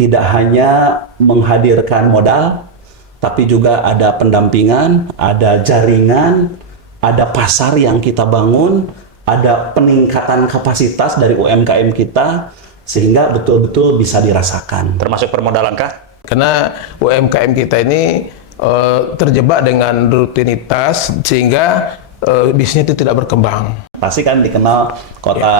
tidak hanya menghadirkan modal, tapi juga ada pendampingan, ada jaringan, ada pasar yang kita bangun, ada peningkatan kapasitas dari UMKM kita, sehingga betul-betul bisa dirasakan. Termasuk permodalan kah? Karena UMKM kita ini terjebak dengan rutinitas, sehingga bisnisnya itu tidak berkembang. Pasti kan dikenal kota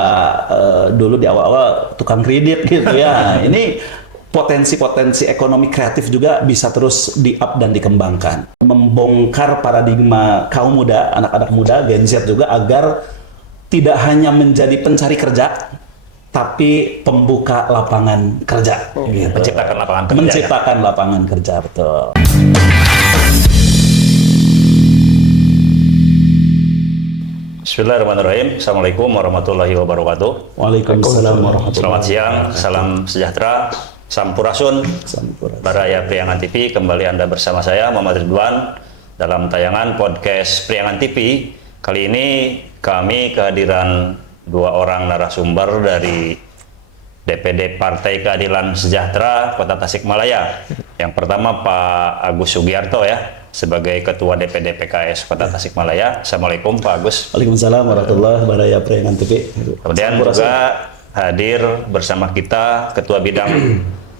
dulu di awal-awal tukang kredit gitu ya. Ini potensi-potensi ekonomi kreatif juga bisa terus di-up dan dikembangkan. Membongkar paradigma kaum muda, anak-anak muda, Gen Z juga, agar tidak hanya menjadi pencari kerja, tapi pembuka lapangan kerja. Gitu. Menciptakan lapangan kerja. Menciptakan lapangan kerja, betul. Bismillahirrahmanirrahim. Assalamualaikum warahmatullahi wabarakatuh. Waalaikumsalam warahmatullahi Selamat siang, salam sejahtera, sampurasun, Baraya Priangan TV. Kembali Anda bersama saya, Muhammad Ridwan, dalam tayangan podcast Priangan TV. Kali ini kami kehadiran dua orang narasumber dari DPD Partai Keadilan Sejahtera Kota Tasikmalaya. Yang pertama Pak Agus Sugiarto ya, sebagai Ketua DPD PKS Kota Tasikmalaya. Assalamualaikum Pak Agus. Waalaikumsalam warahmatullahi wabarakatuh. Baraya Priangan TV. Kemudian juga hadir bersama kita Ketua Bidang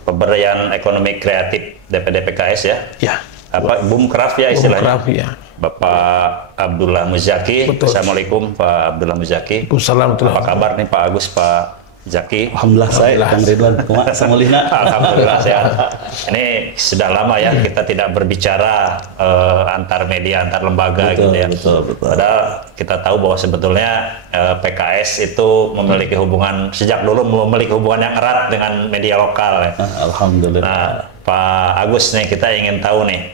Pemberdayaan Ekonomi Kreatif DPD PKS ya. Ya. Apa Bumkraf ya istilahnya. Bumkraf, ya. Bapak Abdullah Muzaki. Betul. Assalamualaikum Pak Abdullah Muzaki. Waalaikumsalam. Apa kabar nih Pak Agus, Pak Zaki? Alhamdulillah, saya Kang Ridwan. Alhamdulillah sehat. Ini sudah lama ya kita tidak berbicara antar media, antar lembaga, betul, gitu ya. Betul. Padahal kita tahu bahwa sebetulnya PKS itu memiliki hubungan, sejak dulu memiliki hubungan yang erat dengan media lokal ya. Alhamdulillah. Nah, Pak Agus nih, kita ingin tahu nih,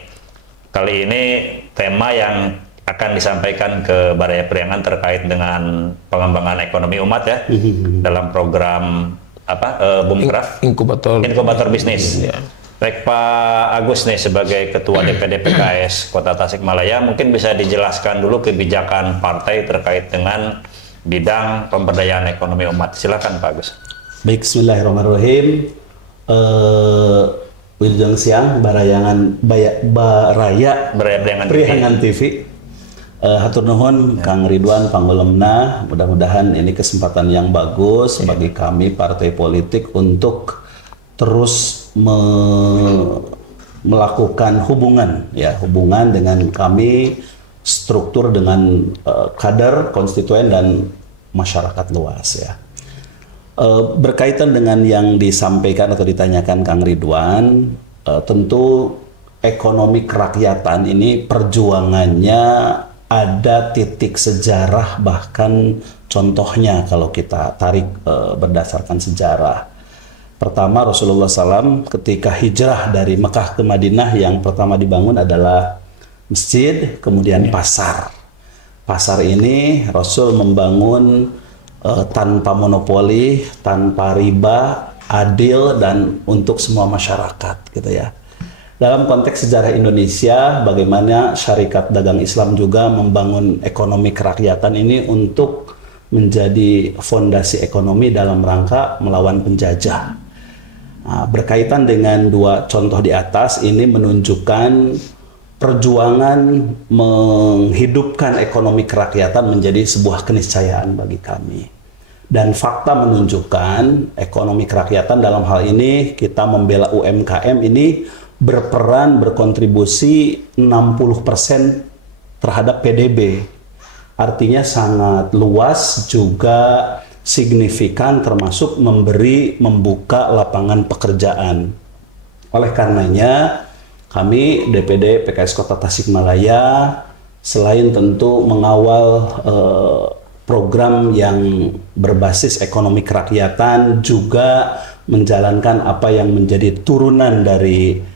kali ini tema yang akan disampaikan ke Baraya Priangan terkait dengan pengembangan ekonomi umat ya, dalam program Bumkraf, inkubator bisnis. Ya. Baik Pak Agus nih, sebagai Ketua DPD PKS Kota Tasikmalaya, mungkin bisa dijelaskan dulu kebijakan partai terkait dengan bidang pemberdayaan ekonomi umat. Silakan Pak Agus. Baik, bismillahirrahmanirrahim. Wilujeng siang, Baraya Priangan TV. Hatur nuhun Kang Ridwan Panggolemna, mudah-mudahan ini kesempatan yang bagus bagi kami partai politik untuk terus melakukan hubungan dengan kami, struktur dengan kader, konstituen dan masyarakat luas ya. Berkaitan dengan yang disampaikan atau ditanyakan Kang Ridwan, tentu ekonomi kerakyatan ini perjuangannya ada titik sejarah, bahkan contohnya kalau kita tarik berdasarkan sejarah. Pertama, Rasulullah SAW ketika hijrah dari Mekah ke Madinah, yang pertama dibangun adalah masjid, kemudian pasar. Pasar ini Rasul membangun tanpa monopoli, tanpa riba, adil, dan untuk semua masyarakat gitu ya. Dalam konteks sejarah Indonesia, bagaimana Syarikat Dagang Islam juga membangun ekonomi kerakyatan ini untuk menjadi fondasi ekonomi dalam rangka melawan penjajah. Nah, berkaitan dengan dua contoh di atas, ini menunjukkan perjuangan menghidupkan ekonomi kerakyatan menjadi sebuah keniscayaan bagi kami. Dan fakta menunjukkan ekonomi kerakyatan dalam hal ini, kita membela UMKM ini berkontribusi 60% terhadap PDB. Artinya sangat luas, juga signifikan, termasuk membuka lapangan pekerjaan. Oleh karenanya, kami DPD PKS Kota Tasikmalaya, selain tentu mengawal program yang berbasis ekonomi kerakyatan, juga menjalankan apa yang menjadi turunan dari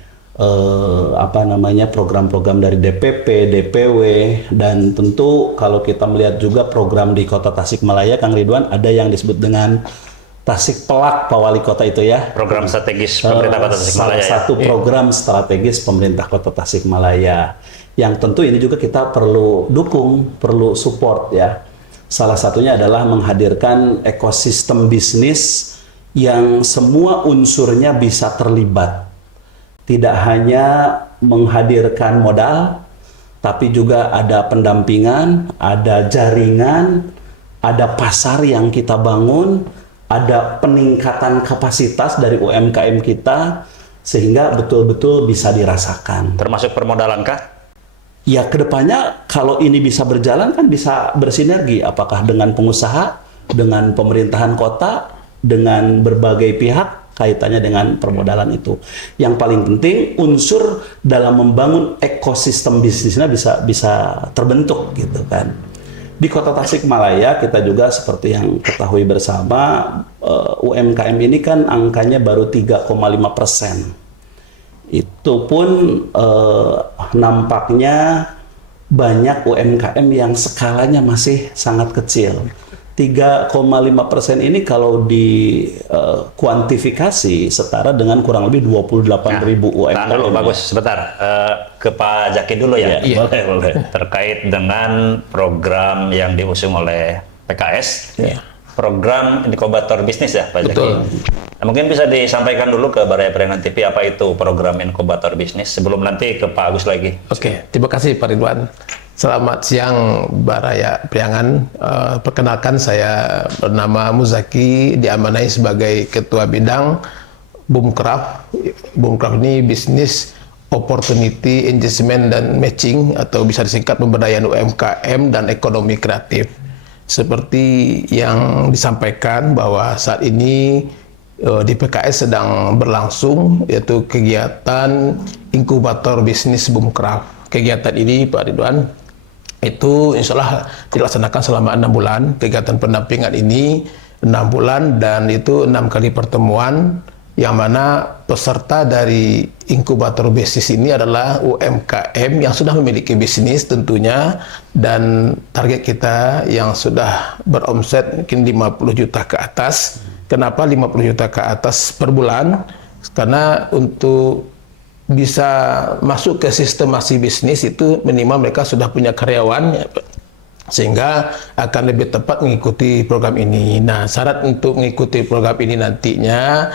program-program dari DPP, DPW, dan tentu kalau kita melihat juga program di Kota Tasikmalaya, Kang Ridwan, ada yang disebut dengan Tasik Pelak Pak Wali Kota itu ya. Program strategis pemerintah Kota Tasikmalaya. Salah satu program strategis pemerintah Kota Tasikmalaya. Yang tentu ini juga kita perlu dukung, perlu support ya. Salah satunya adalah menghadirkan ekosistem bisnis yang semua unsurnya bisa terlibat. Tidak hanya menghadirkan modal, tapi juga ada pendampingan, ada jaringan, ada pasar yang kita bangun, ada peningkatan kapasitas dari UMKM kita, sehingga betul-betul bisa dirasakan. Termasuk permodalan kah? Ya, kedepannya kalau ini bisa berjalan kan bisa bersinergi, apakah dengan pengusaha, dengan pemerintahan kota, dengan berbagai pihak kaitannya dengan permodalan itu. Yang paling penting unsur dalam membangun ekosistem bisnisnya bisa terbentuk gitu kan. Di Kota Tasikmalaya kita juga seperti yang ketahui bersama, UMKM ini kan angkanya baru 3,5%. Itu pun nampaknya banyak UMKM yang skalanya masih sangat kecil. 3,5% ini kalau dikuantifikasi setara dengan kurang lebih 28.000 UMKM. Tahan dulu, bagus. Sebentar. Ke Pak Zaki dulu ya. Iya. Boleh. Terkait dengan program yang diusung oleh PKS. Iya. Program inkubator bisnis ya, Pak Zaki. Betul. Nah, mungkin bisa disampaikan dulu ke Baraya Priangan TV apa itu program inkubator bisnis sebelum nanti ke Pak Agus lagi. Oke, terima kasih Pak Ridwan. Selamat siang Baraya Priangan. Perkenalkan saya bernama Muzaki, diamanai sebagai Ketua Bidang Boomcraft. Boomcraft ini bisnis opportunity engagement dan matching, atau bisa disingkat pemberdayaan UMKM dan ekonomi kreatif. Seperti yang disampaikan bahwa saat ini di PKS sedang berlangsung yaitu kegiatan inkubator bisnis Boomcraft. Kegiatan ini Pak Ridwan itu insya Allah dilaksanakan selama 6 bulan. Kegiatan pendampingan ini 6 bulan dan itu 6 kali pertemuan, yang mana peserta dari inkubator bisnis ini adalah UMKM yang sudah memiliki bisnis tentunya, dan target kita yang sudah beromset mungkin 50 juta ke atas. Kenapa 50 juta ke atas per bulan? Karena untuk bisa masuk ke sistemasi bisnis itu minimal mereka sudah punya karyawan, sehingga akan lebih tepat mengikuti program ini. Nah, syarat untuk mengikuti program ini nantinya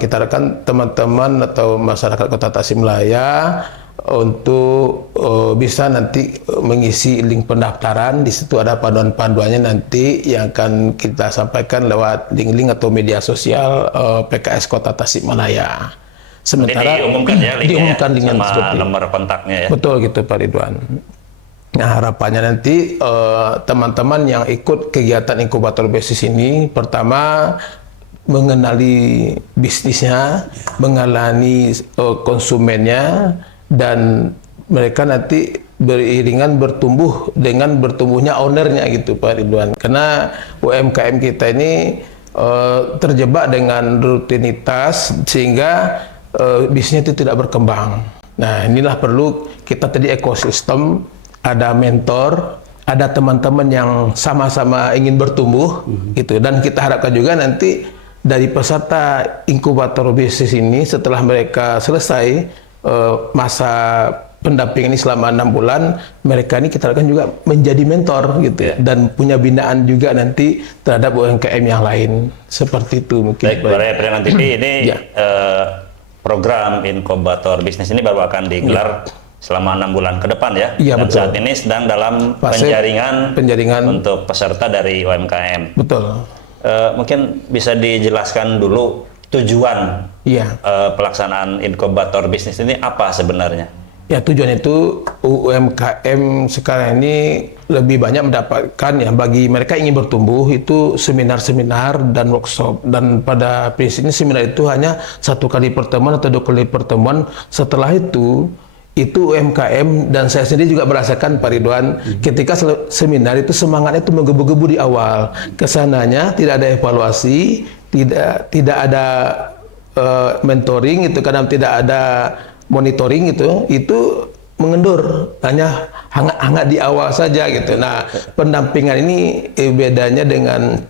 kita harapkan teman-teman atau masyarakat Kota Tasikmalaya untuk bisa nanti mengisi link pendaftaran. Di situ ada panduan-panduannya nanti yang akan kita sampaikan lewat link-link atau media sosial PKS Kota Tasikmalaya. Sementara diumumkan ya linknya, diumumkan dengan sama seperti nomor kontaknya ya. Betul gitu Pak Ridwan. Nah, harapannya nanti teman-teman yang ikut kegiatan inkubator bisnis ini pertama mengenali bisnisnya, mengenali konsumennya, dan mereka nanti beriringan bertumbuh dengan bertumbuhnya ownernya gitu Pak Ridwan. Karena UMKM kita ini terjebak dengan rutinitas sehingga bisnisnya itu tidak berkembang. Nah, inilah perlu kita tadi ekosistem, ada mentor, ada teman-teman yang sama-sama ingin bertumbuh gitu, dan kita harapkan juga nanti dari peserta inkubator bisnis ini setelah mereka selesai masa pendampingan ini selama 6 bulan, mereka ini kita harapkan juga menjadi mentor gitu ya, dan punya binaan juga nanti terhadap UMKM yang lain. Seperti itu mungkin. Baik, Baraya Priangan TV ini Ya. Program inkubator bisnis ini baru akan digelar selama 6 bulan ke depan ya. Iya, Dan betul. saat ini sedang dalam Fase penjaringan untuk peserta dari UMKM. Betul. Mungkin bisa dijelaskan dulu tujuan Iya. pelaksanaan inkubator bisnis ini apa sebenarnya? Ya, tujuan itu UMKM sekarang ini lebih banyak mendapatkan ya, bagi mereka ingin bertumbuh itu seminar-seminar dan workshop, dan pada prinsipnya seminar itu hanya 1 kali pertemuan atau 2 kali pertemuan. Setelah itu UMKM dan saya sendiri juga merasakan Pak Ridwan, ketika seminar itu semangatnya itu menggebu-gebu di awal, kesananya tidak ada evaluasi, tidak ada mentoring itu, kadang tidak ada monitoring itu mengendur, hanya hangat-hangat di awal saja gitu. Nah, pendampingan ini bedanya dengan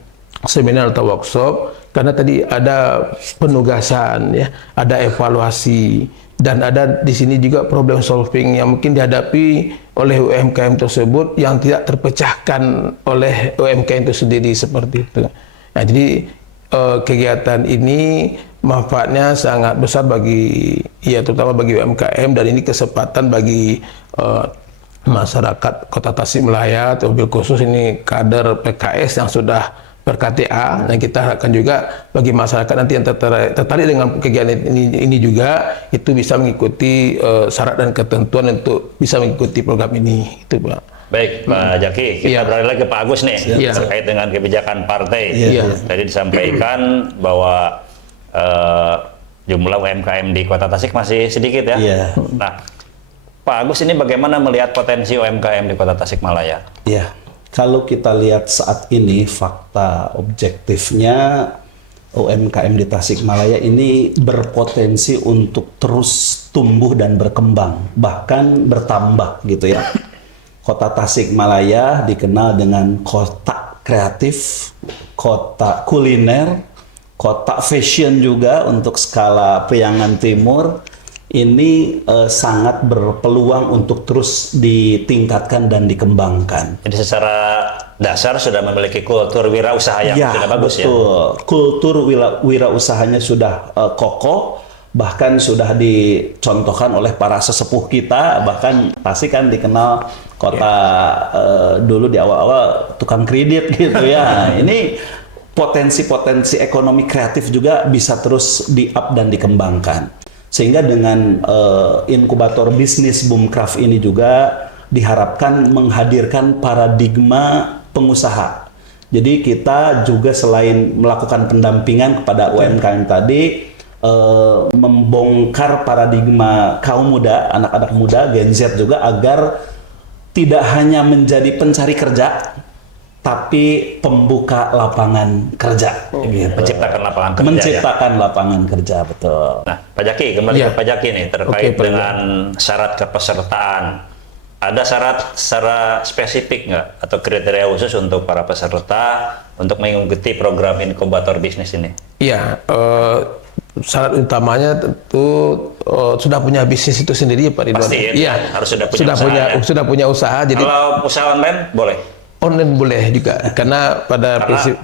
seminar atau workshop, karena tadi ada penugasan ya, ada evaluasi, dan ada di sini juga problem solving yang mungkin dihadapi oleh UMKM tersebut yang tidak terpecahkan oleh UMKM itu sendiri, seperti itu. Nah, jadi kegiatan ini manfaatnya sangat besar bagi terutama bagi UMKM, dan ini kesempatan bagi masyarakat Kota Tasikmalaya, terlebih khusus ini kader PKS yang sudah ber-KTA, dan kita harapkan juga bagi masyarakat nanti yang tertarik dengan kegiatan ini juga itu bisa mengikuti syarat dan ketentuan untuk bisa mengikuti program ini, itu Pak. Baik, Pak Jaki, kita beralih lagi ke Pak Agus nih, terkait dengan kebijakan partai. Tadi disampaikan bahwa jumlah UMKM di Kota Tasik masih sedikit ya. Nah, Pak Agus ini bagaimana melihat potensi UMKM di Kota Tasikmalaya? Ya, kalau kita lihat saat ini fakta objektifnya UMKM di Tasikmalaya ini berpotensi untuk terus tumbuh dan berkembang, bahkan bertambah gitu ya. Kota Tasikmalaya dikenal dengan kota kreatif, kota kuliner, kota fashion juga untuk skala Priangan Timur. Ini sangat berpeluang untuk terus ditingkatkan dan dikembangkan. Jadi secara dasar sudah memiliki kultur wirausaha yang sudah bagus ya? Betul. Kultur wirausahanya sudah kokoh, bahkan sudah dicontohkan oleh para sesepuh kita, bahkan Tasik kan dikenal kota dulu di awal-awal tukang kredit gitu ya. Ini potensi-potensi ekonomi kreatif juga bisa terus di-up dan dikembangkan. Sehingga dengan inkubator bisnis Boomcraft ini juga diharapkan menghadirkan paradigma pengusaha. Jadi kita juga selain melakukan pendampingan kepada UMKM tadi, membongkar paradigma kaum muda, anak-anak muda, Gen Z juga, agar tidak hanya menjadi pencari kerja, tapi pembuka lapangan kerja. Gitu. Menciptakan lapangan kerja. Menciptakan lapangan kerja, betul. Nah, Pak Jaki, kembali ke Pak Jaki nih, terkait dengan syarat kepesertaan. Ada syarat secara spesifik nggak atau kriteria khusus untuk para peserta untuk mengikuti program inkubator bisnis ini? Iya, syarat utamanya tentu sudah punya bisnis itu sendiri ya Pak Ridwan. Pasti ya, harus sudah punya usaha. Sudah punya usaha. Jadi kalau usaha online boleh? Online boleh juga, karena prinsip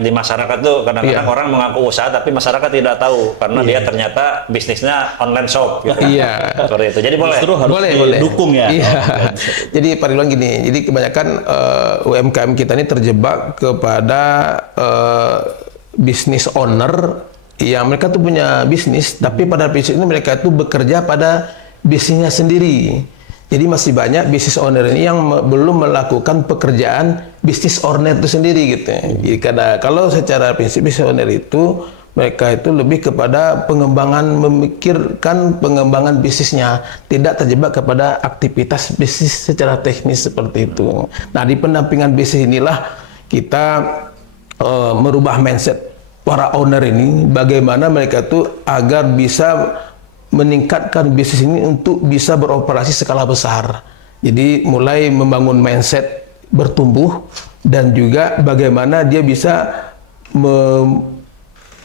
di masyarakat tuh kadang-kadang orang mengaku usaha tapi masyarakat tidak tahu karena dia ternyata bisnisnya online shop gitu. Seperti itu. Jadi boleh. Justru harus didukung ya. Jadi Pak Ridwan gini, jadi kebanyakan UMKM kita ini terjebak kepada bisnis owner yang mereka tuh punya bisnis, tapi pada prinsipnya mereka itu bekerja pada bisnisnya sendiri. Jadi masih banyak bisnis owner ini yang belum melakukan pekerjaan bisnis owner itu sendiri gitu. Jadi kalau secara prinsip bisnis owner itu mereka itu lebih kepada pengembangan, memikirkan pengembangan bisnisnya, tidak terjebak kepada aktivitas bisnis secara teknis seperti itu. Nah, di pendampingan bisnis inilah kita merubah mindset para owner ini, bagaimana mereka tuh agar bisa meningkatkan bisnis ini untuk bisa beroperasi skala besar. Jadi mulai membangun mindset bertumbuh, dan juga bagaimana dia bisa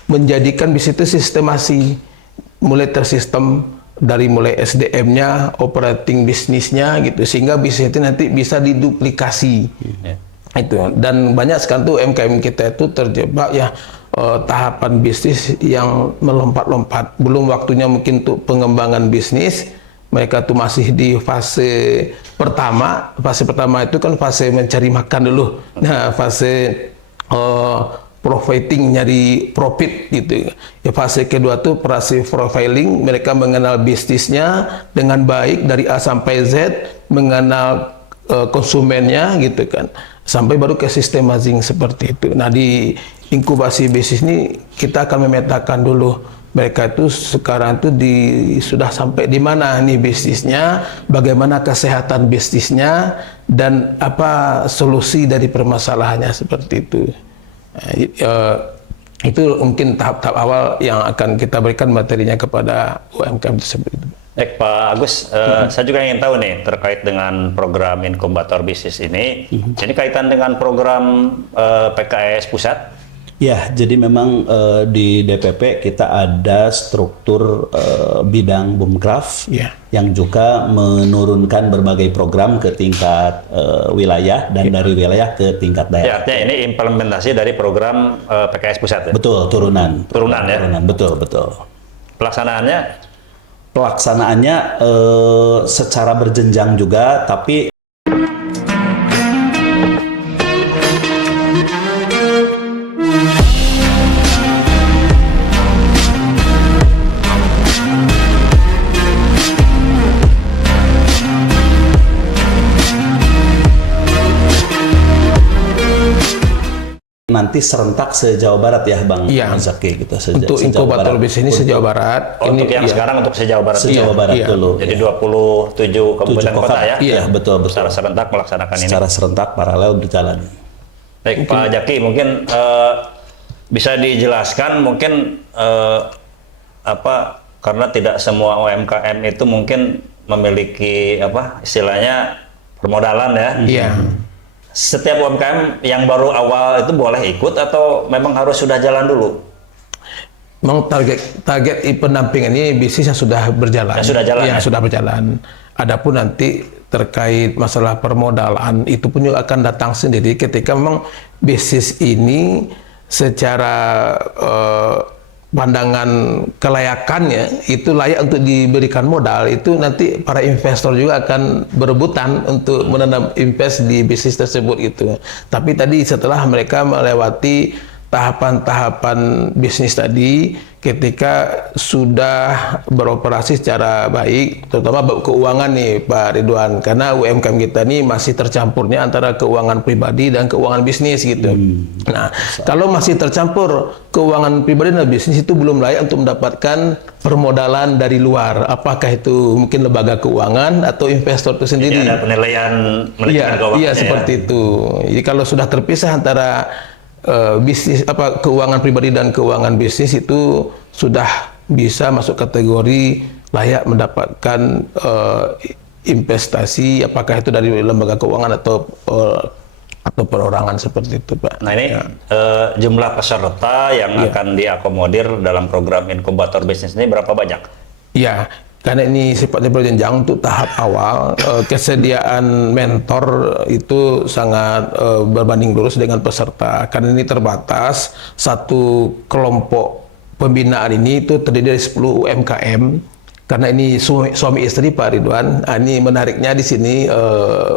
menjadikan bisnis itu sistemasi, mulai tersistem dari mulai SDM-nya, operating bisnisnya gitu, sehingga bisnis itu nanti bisa diduplikasi. Itu, dan banyak sekarang tuh UMKM kita itu terjebak ya tahapan bisnis yang melompat-lompat, belum waktunya mungkin untuk pengembangan bisnis. Mereka tuh masih di fase pertama. Fase pertama itu kan fase mencari makan dulu. Nah, fase profiting, nyari profit gitu. Ya, fase kedua tuh fase profiling, mereka mengenal bisnisnya dengan baik dari A sampai Z, mengenal konsumennya gitu kan, sampai baru ke systemizing seperti itu. Nah, di inkubasi bisnis ini kita akan memetakan dulu mereka itu sekarang itu sudah sampai di mana nih bisnisnya, bagaimana kesehatan bisnisnya, dan apa solusi dari permasalahannya seperti itu. Itu mungkin tahap-tahap awal yang akan kita berikan materinya kepada UMKM tersebut. Baik, Pak Agus, saya juga ingin tahu nih terkait dengan program inkubator bisnis ini. Ini kaitan dengan program PKS pusat? Ya, jadi memang di DPP kita ada struktur bidang Bumkraf Ya. yang juga menurunkan berbagai program ke tingkat wilayah dan dari wilayah ke tingkat Ya, daerah. artinya ini implementasi dari program PKS pusat ya? Betul, turunan. Turunan ya? Turunan, betul, betul. Pelaksanaannya Pelaksanaannya secara berjenjang juga, tapi nanti serentak se-Jawa Barat ya Bang Iya. Zaki gitu. Untuk inkubator bisnis se-Jawa Barat. untuk yang iya. sekarang untuk se-Jawa Barat. Se-Jawa Barat iya. dulu. Jadi ya. 27 kabupaten kota ya? Iya, betul, betul. Secara serentak melaksanakan ini. Secara serentak paralel berjalan. Baik, Pak Jaki, mungkin bisa dijelaskan mungkin karena tidak semua UMKM itu mungkin memiliki istilahnya permodalan ya. Iya. Setiap UMKM yang baru awal itu boleh ikut atau memang harus sudah jalan dulu? Memang target pendampingan ini bisnis yang sudah berjalan. Yang sudah jalan, Ya, ya? sudah berjalan. Adapun nanti terkait masalah permodalan itu pun juga akan datang sendiri ketika memang bisnis ini secara pandangan kelayakannya itu layak untuk diberikan modal, itu nanti para investor juga akan berebutan untuk menanam invest di bisnis tersebut itu. Tapi tadi setelah mereka melewati tahapan-tahapan bisnis tadi, ketika sudah beroperasi secara baik, terutama bab keuangan nih Pak Ridwan, karena UMKM kita ini masih tercampurnya antara keuangan pribadi dan keuangan bisnis gitu. Nah, kalau masih tercampur keuangan pribadi dan bisnis itu belum layak untuk mendapatkan permodalan dari luar. Apakah itu mungkin lembaga keuangan atau investor itu sendiri? Jadi ada penilaian manajemen keuangannya Iya, ya? seperti itu. Jadi kalau sudah terpisah antara bisnis keuangan pribadi dan keuangan bisnis itu sudah bisa masuk kategori layak mendapatkan investasi, apakah itu dari lembaga keuangan atau perorangan seperti itu, Pak. Nah ini jumlah peserta yang akan diakomodir dalam program inkubator bisnis ini berapa banyak? Iya, karena ini sifatnya berjenjang. Untuk tahap awal kesediaan mentor itu sangat berbanding lurus dengan peserta, karena ini terbatas. Satu kelompok pembinaan ini itu terdiri dari 10 UMKM, karena ini suami istri Pak Ridwan. Ini menariknya di sini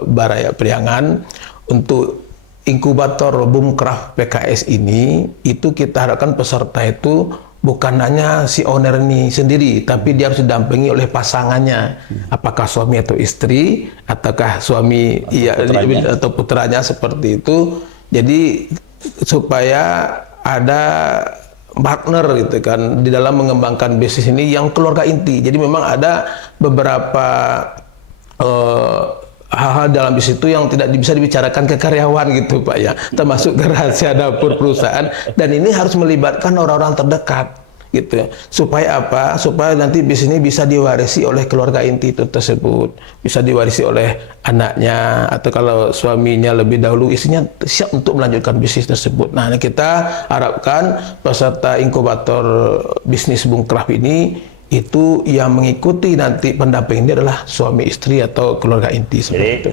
Baraya Priangan untuk inkubator Bumkraf PKS ini, itu kita harapkan peserta itu bukan hanya si owner ini sendiri, tapi dia harus didampingi oleh pasangannya, apakah suami atau istri, ataukah suami atau putranya seperti itu. Jadi supaya ada partner gitu kan di dalam mengembangkan bisnis ini yang keluarga inti. Jadi memang ada beberapa hal-hal dalam bisnis itu yang tidak bisa dibicarakan ke karyawan gitu Pak ya, termasuk ke rahasia dapur perusahaan, dan ini harus melibatkan orang-orang terdekat gitu. Supaya apa? Supaya nanti bisnis ini bisa diwarisi oleh keluarga inti itu tersebut, bisa diwarisi oleh anaknya, atau kalau suaminya lebih dahulu, istrinya siap untuk melanjutkan bisnis tersebut. Nah, kita harapkan peserta inkubator bisnis Bumkraf ini itu yang mengikuti nanti pendamping ini adalah suami istri atau keluarga inti. Jadi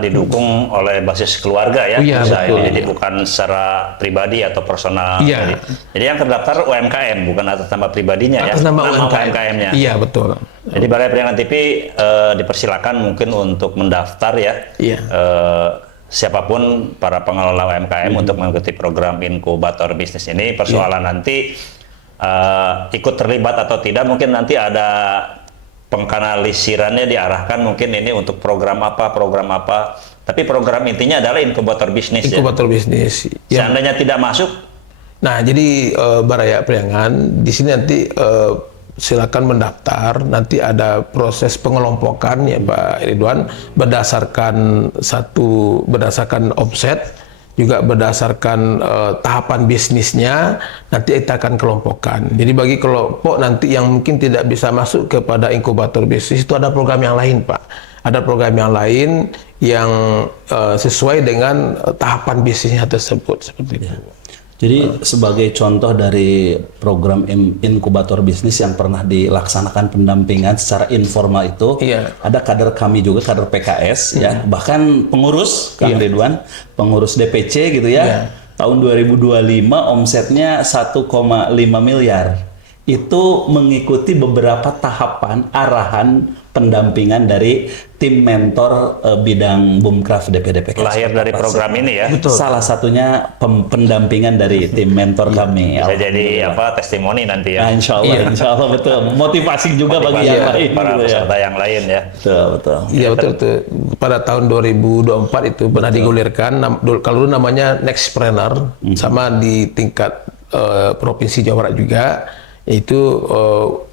didukung oleh basis keluarga ya, Iya, betul. Jadi bukan secara pribadi atau personal. Iya. Jadi yang terdaftar UMKM bukan atas nama pribadinya Atas ya, nama UMKM-nya. Iya, betul. Jadi Baraya Priangan TV dipersilakan mungkin untuk mendaftar ya. Iya. Siapapun para pengelola UMKM untuk mengikuti program inkubator bisnis ini. Persoalan nanti ikut terlibat atau tidak, mungkin nanti ada pengkanalisirannya, diarahkan mungkin ini untuk program apa, tapi program intinya adalah inkubator bisnis. Inkubator bisnis. Ya. Seandainya tidak masuk, Nah, jadi Baraya Priangan di sini nanti silakan mendaftar. Nanti ada proses pengelompokan ya Pak Ridwan, berdasarkan omset, juga berdasarkan tahapan bisnisnya, nanti kita akan kelompokkan. Jadi bagi kelompok nanti yang mungkin tidak bisa masuk kepada inkubator bisnis, itu ada program yang lain Pak. Ada program yang lain yang sesuai dengan tahapan bisnisnya tersebut, seperti itu. Jadi sebagai contoh dari program inkubator bisnis yang pernah dilaksanakan pendampingan secara informal itu, Iya. ada kader kami juga, kader PKS ya, bahkan pengurus Kang Ridwan, pengurus DPC gitu ya. Iya. Tahun 2025 omsetnya 1,5 miliar. Itu mengikuti beberapa tahapan arahan pendampingan dari tim mentor bidang Bumcraft DPD PKS. Lahir dari program ini ya. Salah satunya pendampingan dari tim mentor kami. Bisa jadi testimoni nanti ya. Nah, insya Allah betul. Motivasi juga bagi Motivasi yang lain. para gitu ya. peserta yang lain ya. Betul. Iya betul tuh. Pada tahun 2024 itu pernah digulirkan. Kalau dulu namanya Nextpreneur, sama di tingkat provinsi Jawa Barat juga. Itu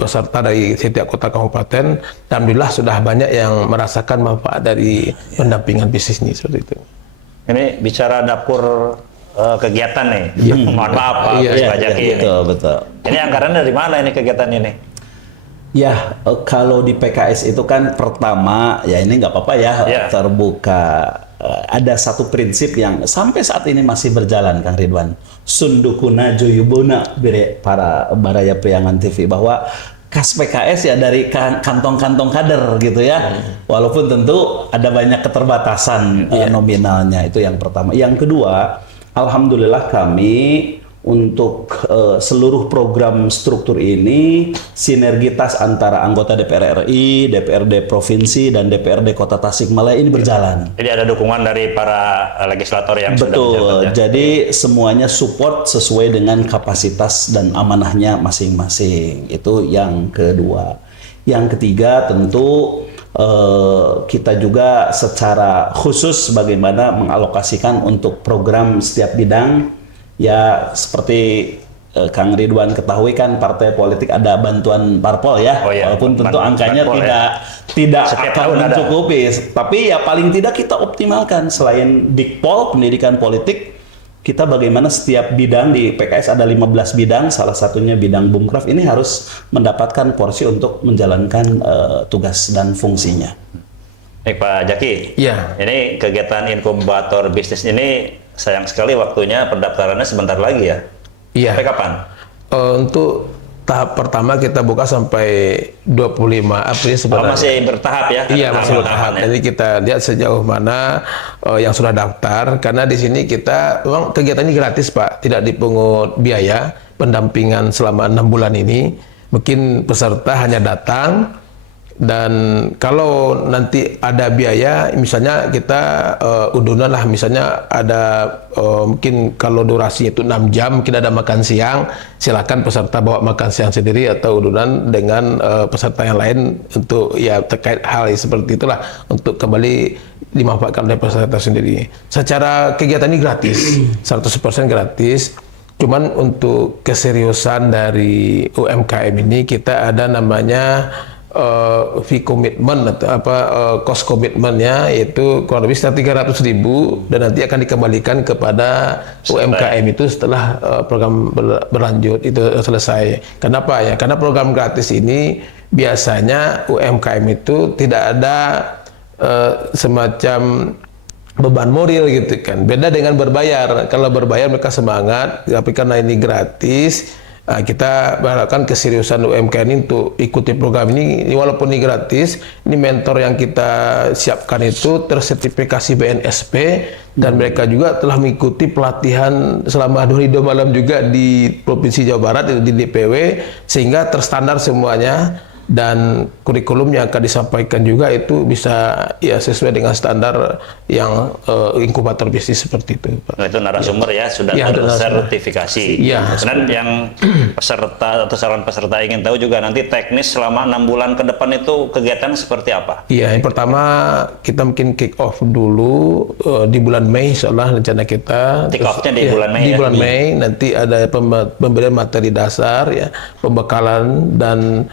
peserta dari setiap kota kabupaten. Alhamdulillah sudah banyak yang merasakan manfaat dari pendampingan bisnis ini seperti itu. Ini bicara dapur kegiatan nih. Mohon maaf Pak Jaki. Betul. Ini anggaran dari mana ini kegiatan ini? Ya, kalau di PKS itu kan pertama, ya ini nggak apa-apa ya, terbuka. Ada satu prinsip yang sampai saat ini masih berjalan, Kang Ridwan. Sundukuna Joyubona para Baraya Priangan TV, bahwa kas PKS ya dari kantong-kantong kader gitu ya. Walaupun tentu ada banyak keterbatasan nominalnya, itu yang pertama. Yang kedua, alhamdulillah kami untuk seluruh program struktur ini, sinergitas antara anggota DPR RI, DPRD Provinsi, dan DPRD Kota Tasikmalaya ini berjalan. Jadi ada dukungan dari para legislator yang sudah menjabat. Betul, jadi semuanya support sesuai dengan kapasitas dan amanahnya masing-masing. Itu yang kedua. Yang ketiga tentu kita juga secara khusus bagaimana mengalokasikan untuk program setiap bidang. Ya seperti Kang Ridwan ketahui kan, partai politik ada bantuan parpol ya, walaupun tentu angkanya tidak akan mencukupi, tapi ya paling tidak kita optimalkan. Selain Dikpol, pendidikan politik, kita bagaimana setiap bidang di PKS ada 15 bidang, salah satunya bidang Bumcraft ini harus mendapatkan porsi untuk menjalankan tugas dan fungsinya. Baik Pak Jaki, ini kegiatan inkubator bisnis ini sayang sekali waktunya, pendaftarannya sebentar lagi ya. Iya. Sampai kapan? Untuk tahap pertama kita buka sampai 25 April sebenarnya. Masih bertahap ya? Iya, masih bertahap. Jadi kita lihat sejauh mana yang sudah daftar. Karena di sini kita, memang kegiatan ini gratis Pak, tidak dipungut biaya pendampingan selama 6 bulan ini. Mungkin peserta hanya datang. Dan kalau nanti ada biaya, misalnya kita undunan lah, misalnya ada mungkin kalau durasinya itu 6 jam, mungkin ada makan siang, silakan peserta bawa makan siang sendiri atau undunan dengan peserta yang lain untuk ya terkait hal seperti itulah, untuk kembali dimanfaatkan oleh peserta sendiri. Secara kegiatan ini gratis, 100% gratis. Cuman untuk keseriusan dari UMKM ini kita ada namanya fee commitment atau cost commitmentnya, yaitu kurang lebih sekitar 300.000 dan nanti akan dikembalikan kepada UMKM itu setelah program berlanjut itu selesai. Kenapa ya? Karena program gratis ini biasanya UMKM itu tidak ada semacam beban moral gitu kan. Beda dengan berbayar. Kalau berbayar mereka semangat, tapi karena ini gratis, kita berharapkan keseriusan UMKM ini untuk ikuti program ini. Walaupun ini gratis, ini mentor yang kita siapkan itu tersertifikasi BNSP dan mereka juga telah mengikuti pelatihan selama 2 malam juga di Provinsi Jawa Barat, di DPW, sehingga terstandar semuanya. Dan kurikulum yang akan disampaikan juga itu bisa ya sesuai dengan standar yang inkubator bisnis seperti itu, Pak. Nah, itu narasumber ya sudah tersertifikasi. Dan yang peserta atau calon peserta ingin tahu juga nanti teknis selama 6 bulan ke depan itu kegiatan seperti apa? Iya, yang pertama kita mungkin kick off dulu di bulan Mei, insyaallah rencana kita. Kick off-nya di bulan Mei. Di bulan Mei nanti ada pemberian materi dasar ya, pembekalan dan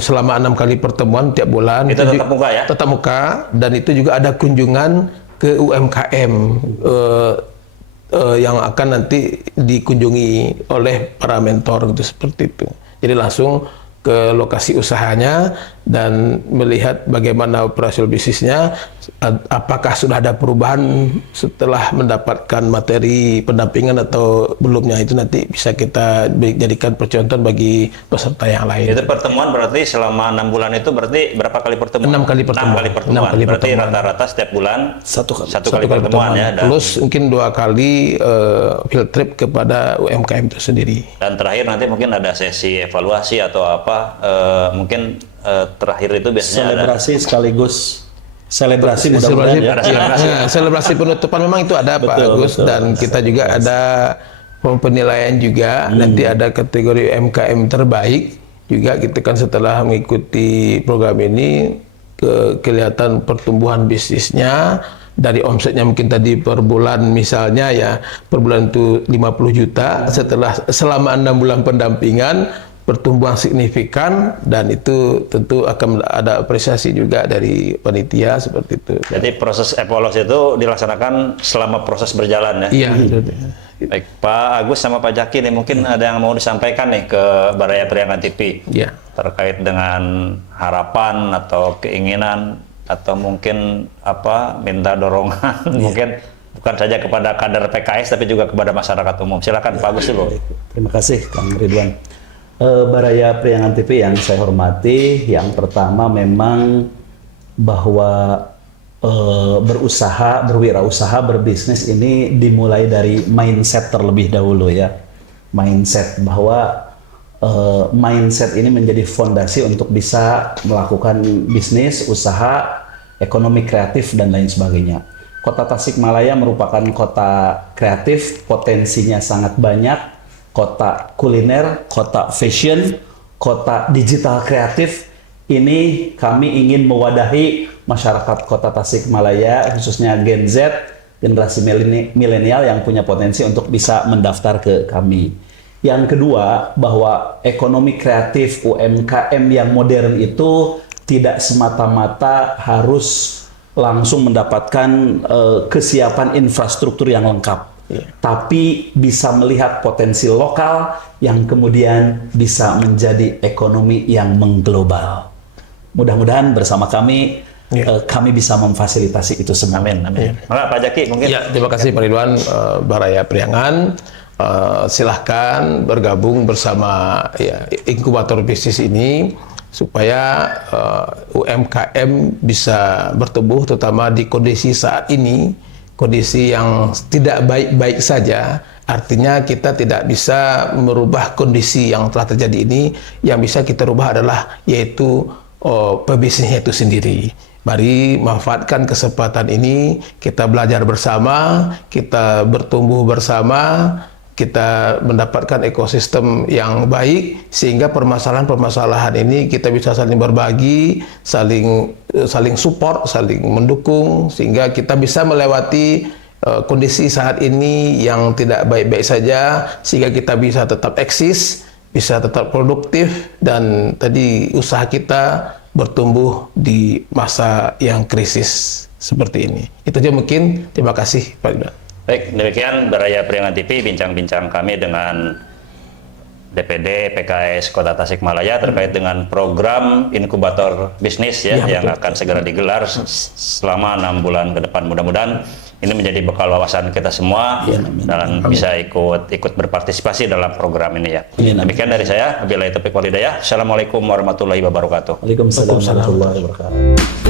selama 6 kali pertemuan tiap bulan itu tetap muka ya? Tetap muka, dan itu juga ada kunjungan ke UMKM yang akan nanti dikunjungi oleh para mentor gitu, seperti itu. Jadi langsung ke lokasi usahanya dan melihat bagaimana operasional bisnisnya, apakah sudah ada perubahan setelah mendapatkan materi pendampingan atau belumnya, itu nanti bisa kita jadikan percontohan bagi peserta yang lain. Itu pertemuan berarti selama 6 bulan itu berarti berapa kali pertemuan? 6 kali pertemuan. 6 kali pertemuan. 6 kali berarti pertemuan. rata-rata setiap bulan satu kali pertemuan ya. Dan, plus mungkin 2 kali field trip kepada UMKM itu sendiri. dan terakhir nanti mungkin ada sesi evaluasi atau apa, mungkin terakhir itu biasanya Selebrasi sekaligus selebrasi mudah-mudahan ya. Selebrasi penutupan memang itu ada Pak Agus, dan kita juga ada penilaian juga. Nanti ada kategori UMKM terbaik juga, kita kan setelah mengikuti program ini kelihatan pertumbuhan bisnisnya dari omsetnya mungkin tadi per bulan misalnya ya, per bulan itu 50 juta, selama 6 bulan pendampingan pertumbuhan signifikan, dan itu tentu akan ada apresiasi juga dari panitia seperti itu. Jadi proses evaluasi itu dilaksanakan selama proses berjalan ya. Iya. Baik, Pak Agus sama Pak Jaki nih, mungkin ada yang mau disampaikan nih ke Baraya Priangan TV Iya. terkait dengan harapan atau keinginan atau mungkin apa minta dorongan mungkin bukan saja kepada kader PKS tapi juga kepada masyarakat umum. Silakan Pak Agus dulu. Terima kasih Kang Ridwan. Baraya Priangan TV yang saya hormati, yang pertama memang bahwa berwirausaha, berbisnis ini dimulai dari mindset terlebih dahulu ya. Mindset, bahwa mindset ini menjadi fondasi untuk bisa melakukan bisnis, usaha, ekonomi kreatif dan lain sebagainya. Kota Tasikmalaya merupakan kota kreatif, potensinya sangat banyak. Kota kuliner, kota fashion, kota digital kreatif. Ini kami ingin mewadahi masyarakat kota Tasikmalaya, khususnya Gen Z, generasi milenial yang punya potensi untuk bisa mendaftar ke kami. Yang kedua, bahwa ekonomi kreatif UMKM yang modern itu tidak semata-mata harus langsung mendapatkan kesiapan infrastruktur yang lengkap. Tapi bisa melihat potensi lokal yang kemudian bisa menjadi ekonomi yang mengglobal. Mudah-mudahan bersama kami kami bisa memfasilitasi itu semua. Amin. Amin. Maka Pak Jaki mungkin. Ya, terima kasih Pak Ridwan. Baraya Priangan, silahkan bergabung bersama inkubator bisnis ini supaya UMKM bisa bertumbuh, terutama di kondisi saat ini. Kondisi yang tidak baik-baik saja, artinya kita tidak bisa merubah kondisi yang telah terjadi ini. Yang bisa kita rubah adalah yaitu pebisnisnya itu sendiri. Mari manfaatkan kesempatan ini, kita belajar bersama, kita bertumbuh bersama, kita mendapatkan ekosistem yang baik, sehingga permasalahan-permasalahan ini kita bisa saling berbagi, saling support, saling mendukung, sehingga kita bisa melewati kondisi saat ini yang tidak baik-baik saja, sehingga kita bisa tetap eksis, bisa tetap produktif, dan tadi usaha kita bertumbuh di masa yang krisis seperti ini. Itu aja mungkin. Terima kasih Pak Ridwan. Baik, demikian Baraya Priangan TV bincang-bincang kami dengan DPD PKS Kota Tasikmalaya terkait dengan program inkubator bisnis ya, yang akan segera digelar selama 6 bulan ke depan. Mudah-mudahan ini menjadi bekal wawasan kita semua dan bisa ikut berpartisipasi dalam program ini ya. Demikian dari saya. Wabillahi taufiq wal hidayah. Assalamualaikum warahmatullahi wabarakatuh. Waalaikumsalam warahmatullahi wabarakatuh.